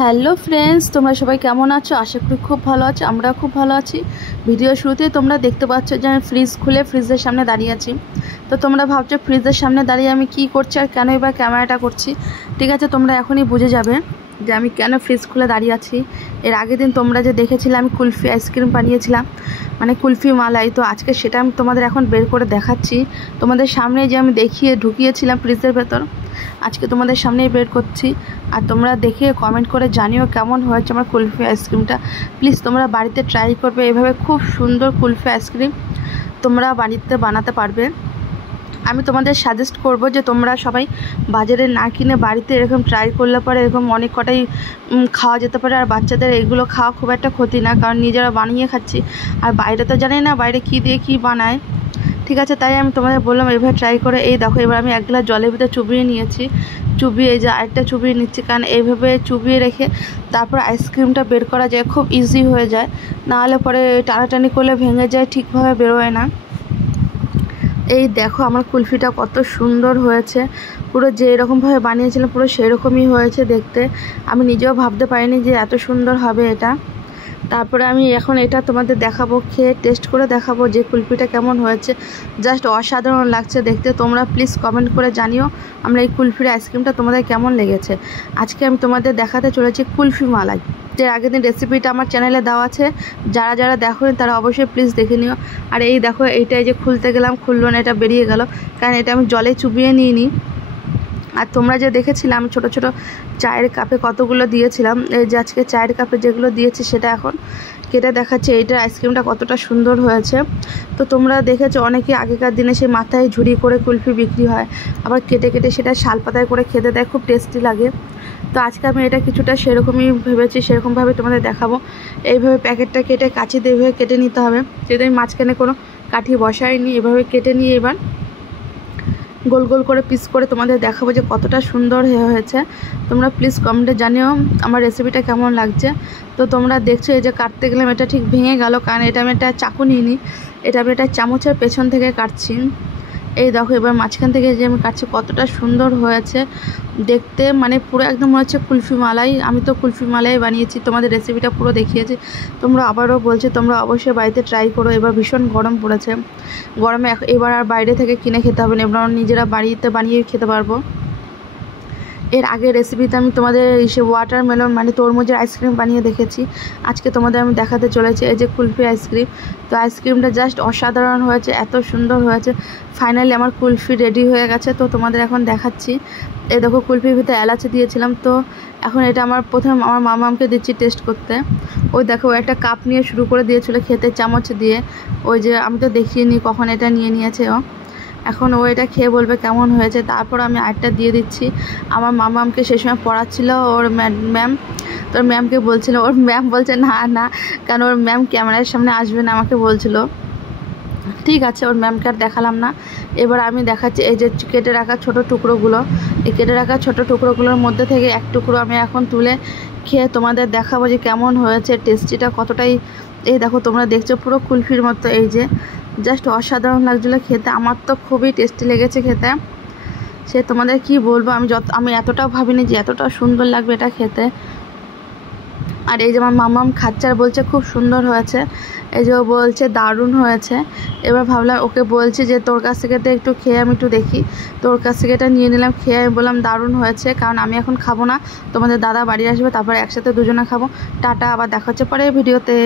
Hello friends, তোমরা সবাই কেমন আছো? আশা করি খুব ভালো আছো। আমরা খুব ভালো আছি। ভিডিও শুরুতেই তোমরা দেখতে পাচ্ছ যে আমি ফ্রিজ খুলে ফ্রিজের সামনে দাঁড়িয়ে আছি। তো তোমরা ভাবছো ফ্রিজের সামনে দাঁড়িয়ে আমি কি করছি আর কেনই বা ক্যামেরাটা করছি। ঠিক আছে, তোমরা এখনই বুঝে যাবে যে আমি কেন ফ্রিজ খুলে দাঁড়িয়ে আছি। এর আগের দিন তোমরা যে দেখেছিলে আমি কুলফি আইসক্রিম বানিয়েছিলাম, মানে কুলফি মালাই, তো আজকে সেটা আমি তোমাদের এখন বের করে দেখাচ্ছি। তোমাদের সামনে যে আমি ঢুকিয়েছিলাম ফ্রিজের ভেতর, আজকে তোমাদের সামনেই বের করছি। আর তোমরা দেখে কমেন্ট করে জানিও কেমন হয়েছে আমার কুলফি আইসক্রিমটা। প্লিজ তোমরা বাড়িতে ট্রাই করবে, এভাবে খুব সুন্দর কুলফি আইসক্রিম তোমরা বাড়িতে বানাতে পারবে। আমি তোমাদের সাজেস্ট করব যে তোমরা সবাই বাজারে না কিনে বাড়িতে এরকম ট্রাই করলে পরে এরকম অনেক কটাই খাওয়া যেতে পারে। আর বাচ্চাদের এগুলো খাওয়া খুব একটা ক্ষতি না, কারণ নিজেরা বানিয়ে খাচ্ছি। আর বাইরে তো জানি না বাইরে কী দিয়ে কী বানায়। ঠিক আছে, তাই আমি তোমাদের বললাম এভাবে ট্রাই করে। এই দেখো, এবার আমি 1 গ্লাস জলের ভিতরে চুবিয়ে নিয়েছি। চুবিয়ে এই যে আরেকটা চুবিয়ে নিচ্ছি, কারণ এইভাবে চুবিয়ে রেখে তারপর আইসক্রিমটা বের করা যায়, খুব ইজি হয়ে যায়। নাহলে পরে টানাটানি করলে ভেঙে যায়, ঠিকভাবে বেরোয় না। এই দেখো আমার কুলফিটা কত সুন্দর হয়েছে, পুরো যে এরকমভাবে বানিয়েছিলাম পুরো সেরকমই হয়েছে দেখতে। আমি নিজেও ভাবতে পারিনি যে এত সুন্দর হবে এটা। তারপরে আমি এখন এটা তোমাদের দেখাবো, খেয়ে টেস্ট করে দেখাবো যে কুলফিটা কেমন হয়েছে। জাস্ট অসাধারণ লাগছে দেখতে। তোমরা প্লিজ কমেন্ট করে জানিও আমরা এই কুলফির আইসক্রিমটা তোমাদের কেমন লেগেছে। আজকে আমি তোমাদের দেখাতে চলেছি কুলফি মালাই। এর আগের দিন রেসিপিটা আমার চ্যানেলে দেওয়া আছে, যারা যারা দেখোনি তারা অবশ্যই প্লিজ দেখে নিও। আর এই দেখো, এইটাই যে খুলতে গেলাম খুললো না, এটা বেরিয়ে গেল, কারণ এটা আমি জলে চুবিয়ে নিইনি। আর তোমরা যে দেখেছিলে আমি ছোট ছোট চায়ের কাপে কতগুলো দিয়েছিলাম, এই যে আজকে চায়ের কাপে যেগুলো দিয়েছি সেটা এখন কেটে দেখাচ্ছে এইটার আইসক্রিমটা কতটা সুন্দর হয়েছে। তো তোমরা দেখেছো অনেকে আগেকার দিনে সেই মাথায় ঝুড়ি করে কুলফি বিক্রি হয়, আবার কেটে কেটে সেটা শালপাতায় করে খেতে দেয়, খুব টেস্টি লাগে। তো আজকে আমি এটা কিছুটা সেরকমই ভেবেছি, সেরকমভাবে তোমাদের দেখাবো। এইভাবে প্যাকেটটা কেটে কাঁচি দিয়ে এভাবে কেটে নিতে হবে, যেহেতু আমি মাঝখানে কোনো কাঠি বসাইনি। এভাবে কেটে নিয়ে এবার গোল গোল করে পিস করে তোমাদের দেখাবো যে কতটা সুন্দর হয়েছে। তোমরা প্লিজ কমেন্টে জানিও আমার রেসিপিটা কেমন লাগছে। তো তোমরা দেখছো এই যে কাটতে গেলাম, এটা ঠিক ভেঙে গেল, কারণ এটা আমি একটা চাকু নিইনি, এটা আমি একটা চামচের পেছন থেকে কাটছি। এই দেখো এবার মাঝখান থেকে যে আমি কাটছি কতটা সুন্দর হয়েছে দেখতে, মানে পুরো একদম মনে হচ্ছে কুলফি মালাই। আমি তো কুলফি মালাই বানিয়েছি, তোমাদের রেসিপিটা পুরো দেখিয়েছি। তোমরা আবারও বলছি তোমরা অবশ্যই বাড়িতে ট্রাই করো। এবার ভীষণ গরম পড়েছে, গরমে এবার আর বাইরে থেকে কিনে খেতে হবে না, এবার নিজেরা বাড়িতে বানিয়ে খেতে পারবো। এর আগের রেসিপিতে আমি তোমাদের ওয়াটারমেলন মানে তরমুজের আইসক্রিম বানিয়ে দেখেছি। আজকে তোমাদের আমি দেখাতে চলেছি এই যে কুলফি আইসক্রিম। তো আইসক্রিমটা জাস্ট অসাধারণ হয়েছে, এত সুন্দর হয়েছে। ফাইনালি আমার কুলফি রেডি হয়ে গেছে, তো তোমাদের এখন দেখাচ্ছি। এই দেখো কুলফির ভিতরে এলাচি দিয়েছিলাম, তো এখন এটা আমার প্রথমে আমার মামাকে দিচ্ছি টেস্ট করতে। ওই দেখো একটা কাপ নিয়ে শুরু করে দিয়েছিল খেতে চামচ দিয়ে, ওই যে আমি তো দেখিনি কখন এটা নিয়ে নিয়েছে ও। এখন ও এটা খেয়ে বলবে কেমন হয়েছে। তারপর আমি আরেকটা দিয়ে দিচ্ছি। আমার মামামকে সেই সময় পড়াচ্ছিল ওর ম্যাম, তোর ম্যামকে বলছিল, ওর ম্যাম বলছে না না, কারণ ওর ম্যাম ক্যামেরার সামনে আসবে না, আমাকে বলছিল। ঠিক আছে, ওর ম্যামকে আর দেখালাম না। এবার আমি দেখাচ্ছি এই যে কেটে রাখা ছোটো টুকরোগুলো, এই কেটে রাখা ছোটো টুকরোগুলোর মধ্যে থেকে এক টুকরো আমি এখন তুলে খেয়ে তোমাদের দেখাবো যে কেমন হয়েছে, টেস্টিটা কতটাই। এই দেখো তোমরা দেখছো পুরো কুলফির মতো, এই যে জাস্ট অসাধারণ লাগছিলো খেতে। আমার তো খুবই টেস্টি লেগেছে খেতে, সে তোমাদের কি বলবো। আমি এতটাও ভাবিনি যে এতটা সুন্দর লাগবে এটা খেতে। আর এই যে আমার মামাম খাচ্ছে আর বলছে খুব সুন্দর হয়েছে, এই যে ও বলছে দারুণ হয়েছে। এবার ভাবলাম ওকে বলছি যে তোর কাছ থেকে তো একটু খেয়ে আমি একটু দেখি। তোর কাছ থেকে এটা নিয়ে নিলাম, খেয়ে আমি বললাম দারুণ হয়েছে, কারণ আমি এখন খাবো না, তোমাদের দাদা বাড়ি আসবে, তারপরে একসাথে দুজনে খাবো। টাটা, আবার দেখা হচ্ছে পরে ভিডিওতে।